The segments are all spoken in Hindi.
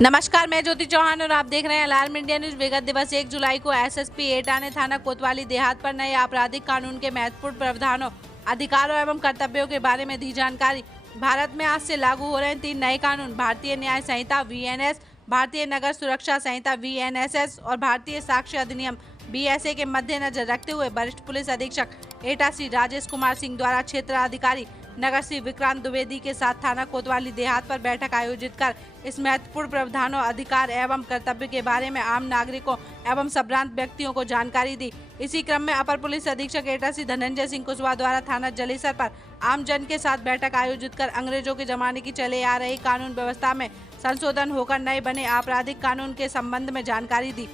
नमस्कार, मैं ज्योति चौहान और आप देख रहे हैं अलार्म इंडिया न्यूज। विगत दिवस 1 जुलाई को एसएसपी एटा ने थाना कोतवाली देहात पर नए आपराधिक कानून के महत्वपूर्ण प्रावधानों, अधिकारों एवं कर्तव्यों के बारे में दी जानकारी। भारत में आज से लागू हो रहे 3 नए कानून, भारतीय न्याय संहिता VNS, भारतीय नगर सुरक्षा संहिता VNSS और भारतीय साक्ष्य अधिनियम BSA के मद्देनजर रखते हुए वरिष्ठ पुलिस अधीक्षक एटा श्री राजेश कुमार सिंह द्वारा क्षेत्राधिकारी नगर श्री विक्रांत द्विवेदी के साथ थाना कोतवाली देहात पर बैठक आयोजित कर इस महत्वपूर्ण प्रावधानों, अधिकार एवं कर्तव्य के बारे में आम नागरिकों एवं संभ्रांत व्यक्तियों को जानकारी दी। इसी क्रम में अपर पुलिस अधीक्षक एटा श्री धनंजय सिंह कुशवाहा द्वारा थाना जलेसर पर आम जन के साथ बैठक आयोजित कर अंग्रेजों के जमाने की चले आ रही कानून व्यवस्था में संशोधन होकर नए बने आपराधिक कानून के संबंध में जानकारी दी।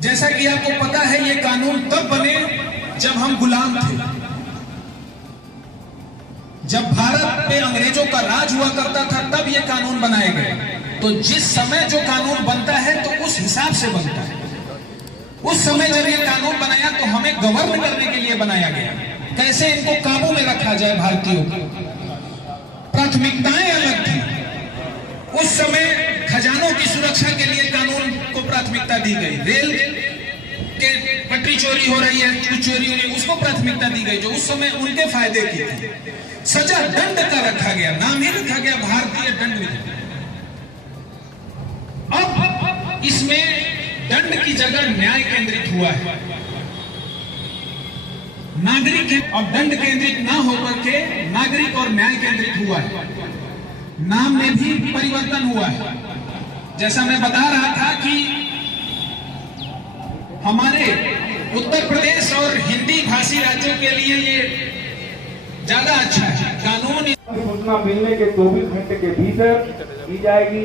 जैसा कि आपको पता है, ये कानून तब बने जब हम गुलाम थे, जब भारत पे अंग्रेजों का राज हुआ करता था, तब ये कानून बनाए गए। तो जिस समय जो कानून बनता है तो उस हिसाब से बनता है। उस समय जब ये कानून बनाया तो हमें गवर्न करने के लिए बनाया गया, कैसे इनको काबू में रखा जाए। भारतीयों को प्राथमिकताएं अलग थी। उस समय खजानों की सुरक्षा के लिए कानून को प्राथमिकता दी गई। रेल के पटरी चोरी हो रही है, कुछ चोरी हो रही है, उसको प्राथमिकता दी गई, जो उस समय उनके फायदे की थी। सजा दंड का रखा गया, नाम ही रखा गया भारतीय दंड विधान। अब इसमें दंड की जगह न्याय केंद्रित हुआ है, नागरिक। अब दंड केंद्रित ना होकर के नागरिक और न्याय केंद्रित हुआ है। नाम में भी परिवर्तन हुआ है। जैसा मैं बता रहा था कि हमारे उत्तर प्रदेश और हिंदी भाषी राज्यों के लिए ये ज्यादा अच्छा है कानून। सूचना मिलने के 24 घंटे के भीतर की जाएगी।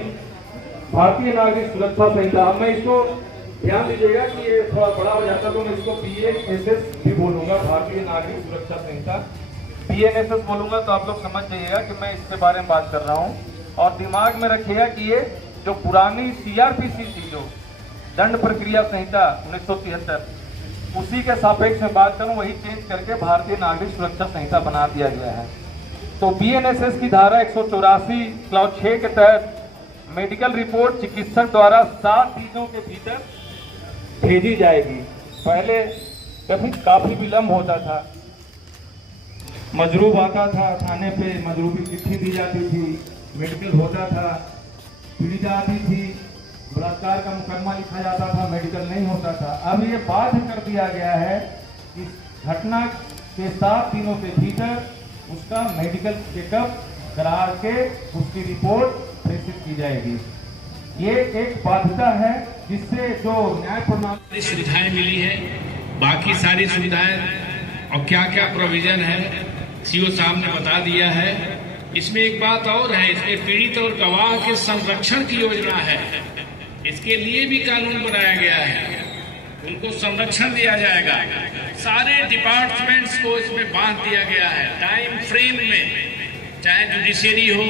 भारतीय नागरिक सुरक्षा संहिता, मैं इसको ध्यान दीजिएगा कि ये थोड़ा बड़ा हो जाता तो मैं इसको BNSS भी बोलूंगा, भारतीय नागरिक सुरक्षा संहिता। BNSS बोलूंगा तो आप लोग समझ जाइएगा कि मैं इसके बारे में बात कर रहा हूँ। और दिमाग में रखिएगा कि ये जो पुरानी CRPC थी, जो दंड प्रक्रिया संहिता 1973, उसी के सापेक्ष में बात करूं, वही चेंज करके भारतीय नागरिक सुरक्षा संहिता बना दिया गया है। तो BNSS की धारा 184 क्लॉज 6 के तहत मेडिकल रिपोर्ट चिकित्सक द्वारा 7 दिनों के भीतर भेजी जाएगी। पहले काफी विलंब होता था, मजरूब आता था थाने पे, मजरूबी चिट्ठी दी जाती थी, मेडिकल होता था, पीड़िता आती थी, बलात्कार का मुकदमा लिखा जाता था, मेडिकल नहीं होता था। अब ये बाध्य कर दिया गया है कि घटना के 7 दिनों के भीतर उसका मेडिकल चेकअप करा के उसकी रिपोर्ट प्रेषित की जाएगी। ये एक बाध्यता है जिससे जो न्याय प्रणाली सुविधाएं मिली है, बाकी सारी सुविधाएं और क्या क्या प्रोविजन है CO साहब ने बता दिया है। इसमें एक बात और है, इसमें पीड़ित और गवाह के संरक्षण की योजना है। इसके लिए भी कानून बनाया गया है, उनको संरक्षण दिया जाएगा। सारे डिपार्टमेंट्स को इसमें बांध दिया गया है टाइम फ्रेम में, चाहे जुडिशियरी हो,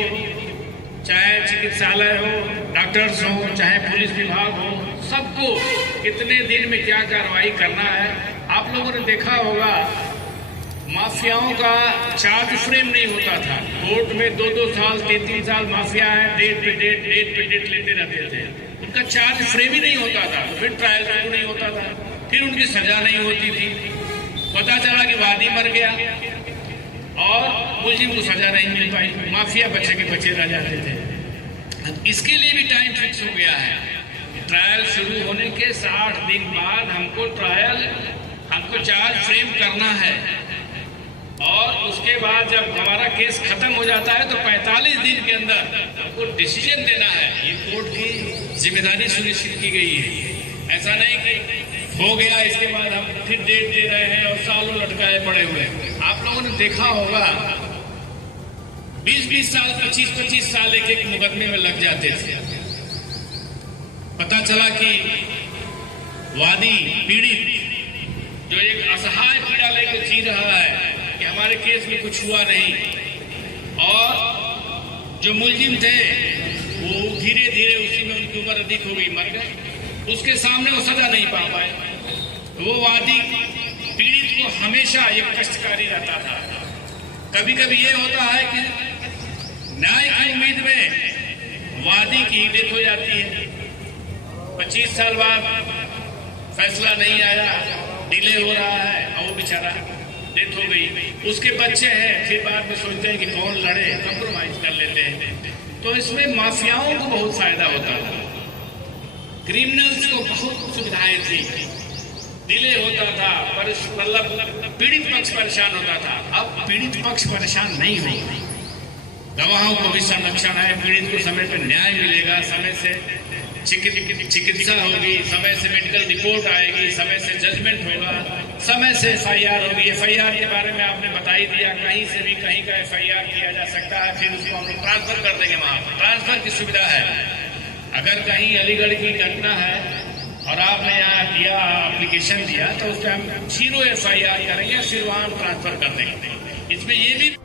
चाहे चिकित्सालय हो, डॉक्टर्स हो, चाहे पुलिस विभाग हो, सबको कितने दिन में क्या कार्रवाई करना है। आप लोगों ने देखा होगा, माफियाओं का चार्ज फ्रेम नहीं होता था। कोर्ट में 2-2 साल 3-3 साल माफिया है, डेट पे डेट लेते रहते थे। उनका चार्ज फ्रेम ही नहीं होता था, फिर ट्रायल शुरू नहीं होता था, फिर उनकी सजा नहीं होती थी। पता चला कि वादी मर गया और मुलजिम को सजा नहीं मिल पाई, माफिया बचे के बचे रह जाते थे। इसके लिए भी टाइम फिक्स हो गया है। ट्रायल शुरू होने के 60 दिन बाद हमको चार्ज फ्रेम करना है, और उसके बाद जब हमारा केस खत्म हो जाता है तो 45 दिन के अंदर हमको डिसीजन देना है। ये कोर्ट की जिम्मेदारी सुनिश्चित की गई है। ऐसा नहीं कि हो गया इसके बाद हम फिर डेट दे रहे हैं और सालों लटकाए पड़े हुए हैं। आप लोगों ने देखा होगा 20-20 साल 25-25 साल एक मुकदमे में लग जाते थे। पता चला कि वादी पीड़ित जो एक असहाय पीड़ा लेकर जी रहा है कि हमारे केस में कुछ हुआ नहीं, और जो मुलजिम थे वो धीरे धीरे उसी में उनकी उम्र अधिक हो गई, मर गए, उसके सामने वो सजा नहीं पा पाए। वो वादी पीड़ित को हमेशा एक कष्टकारी रहता था। कभी कभी ये होता है कि न्याय की उम्मीद में वादी की ही डेथ हो जाती है। 25 साल बाद फैसला नहीं आया, डिले हो रहा है और वो बेचारा डेथ हो गई। उसके बच्चे हैं, फिर बाद में सोचते हैं कि कौन लड़े, कंप्रोमाइज कर लेते हैं। तो इसमें माफियाओं को बहुत फायदा होता था, क्रिमिनल्स को बहुत सुविधाएं थी, डिले होता था, पर मतलब पीड़ित पक्ष परेशान होता था। अब पीड़ित पक्ष परेशान नहीं होगा, गवाहों को भी संरक्षण है, पीड़ित को समय पर न्याय मिलेगा, समय से चिकित्सा होगी, समय से मेडिकल रिपोर्ट आएगी, समय से जजमेंट होगा, समय से FIR होगी। FIR के बारे में आपने बता ही दिया, कहीं से भी कहीं का FIR किया जा सकता है, फिर उसको हम लोग ट्रांसफर कर देंगे। वहां पर ट्रांसफर की सुविधा है। अगर कहीं अलीगढ़ की घटना है और आपने यहाँ दिया, एप्लीकेशन दिया, तो उस पर हम 0 FIR करेंगे, फिर वहां ट्रांसफर कर देंगे। इसमें ये भी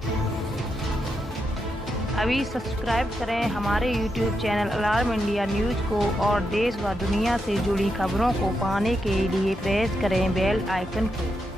अभी सब्सक्राइब करें हमारे YouTube channel alarm India news को और देश व दुनिया से जुड़ी खबरों को पाने के लिए प्रेस करें बेल आइकन को।